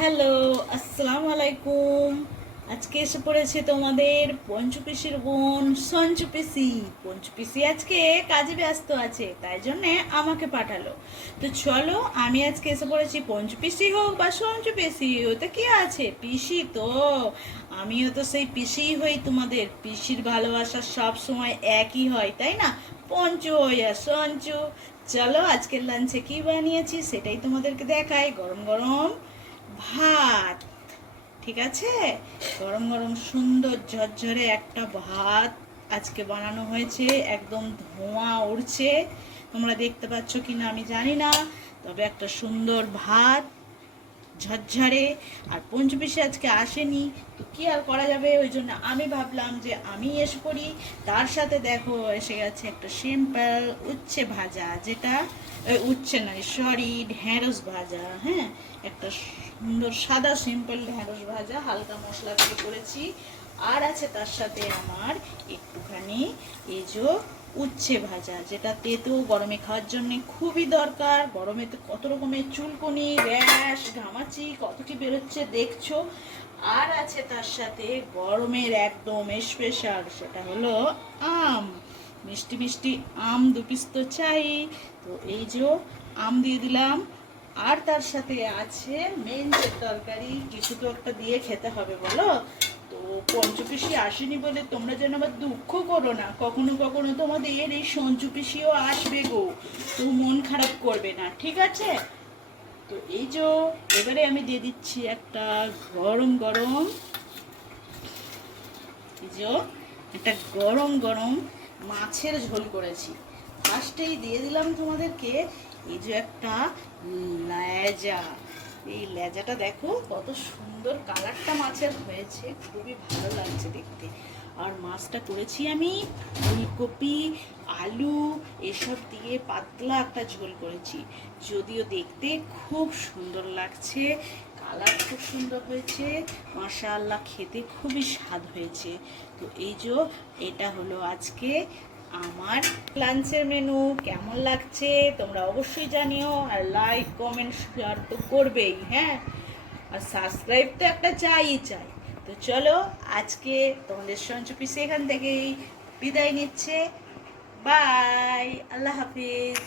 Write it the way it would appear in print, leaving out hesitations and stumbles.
Hello, আসসালামু আলাইকুম। আজকে এসে পড়েছে তোমাদের পঞ্চু পিসির বোন সঞ্চু পিসি। পঞ্চু পিসি আজকে কাজে ব্যস্ত আছে, তাই জন্যে আমাকে পাঠালো। তো চলো, আমি আজকে এসে পড়েছি। পঞ্চু পিসি হোক বা সঞ্চু পিসি, ওতে কি আছে, পিসি তো। আমিও তো সেই পিসিই হই তোমাদের। পিসির ভালোবাসা সব সময় একই হয়, তাই না? পঞ্চু হইয়া সঞ্চু। চলো, আজকের লাঞ্চে কি বানিয়েছি সেটাই তোমাদেরকে দেখাই। গরম গরম ভাত, ঠিক আছে? গরম গরম সুন্দর ঝরঝরে একটা ভাত আজকে বানানো হয়েছে। একদম ধোঁয়া উড়ছে, তোমরা দেখতে পাচ্ছ কিনা আমি জানি না, তবে একটা সুন্দর ভাত ঝরঝরে। আর পঞ্চপিসে আজকে আসেনি, তো কি আর করা যাবে, ওই জন্য আমি ভাবলাম যে আমি এসে পড়ি। তার সাথে দেখো এসে গেছে একটা সিম্পল উচ্ছে ভাজা, যেটা উচ্ছে নয়, সরি, ঢেঁড়স ভাজা। হ্যাঁ, একটা সুন্দর সাদা সিম্পল ঢেঁড়স ভাজা, হালকা মশলা দিয়ে করেছি। আর আছে তার সাথে আমার একটুখানি এই যে উচ্ছে ভাজা, যেটা তেতো, গরমে খাওয়ার জন্য খুবই দরকার। গরমে তো কত রকমের চুলকুনি, র্যাশ, ঘামাচি কত কি বেরোচ্ছে দেখছো। আর আছে তার সাথে গরমের একদম স্পেশাল, সেটা হলো আম। মিষ্টি মিষ্টি আম 2 পিস তো চাই। তো এই যে আম দিয়ে দিলাম। আর তার সাথে আছে মেন যে তরকারি, কিছু তো একটা দিয়ে খেতে হবে বলো। তো পঞ্চপিসি আসেনি বলে তোমরা যেন আবার দুঃখ করো না। কখনো কখনো তোমাদের এই সঞ্চু পিসিও আসবে গো, তো মন খারাপ করবে না, ঠিক আছে? তো এই যে এবারে আমি দিয়ে দিচ্ছি একটা গরম গরম, এই যে একটা গরম গরম মাছের ঝোল করেছি। ফার্স্টেই দিয়ে দিলাম তোমাদেরকে এই যে একটা লেজা। এই লেজাটা দেখো কত সুন্দর কালারটা মাছের হয়েছে, খুবই ভালো লাগছে দেখতে। আর মাছটা করেছি আমি ফুলকপি, আলু এসব দিয়ে পাতলা একটা ঝোল করেছি। যদিও দেখতে খুব সুন্দর লাগছে, কালার খুব সুন্দর হয়েছে, মাশাআল্লাহ, খেতে খুবই স্বাদ হয়েছে। তো এই যে এটা হলো আজকে আমার লাঞ্চের মেনু। কেমন লাগছে তোমরা অবশ্যই জানিও, আর লাইক কমেন্ট শেয়ার তো করবেই, হ্যাঁ। আর সাবস্ক্রাইব তো একটা চাই। তো চলো, আজকে তোমাদের সঞ্চু পিসি এখান থেকেই বিদায় নিচ্ছে। বাই, আল্লাহ হাফিজ।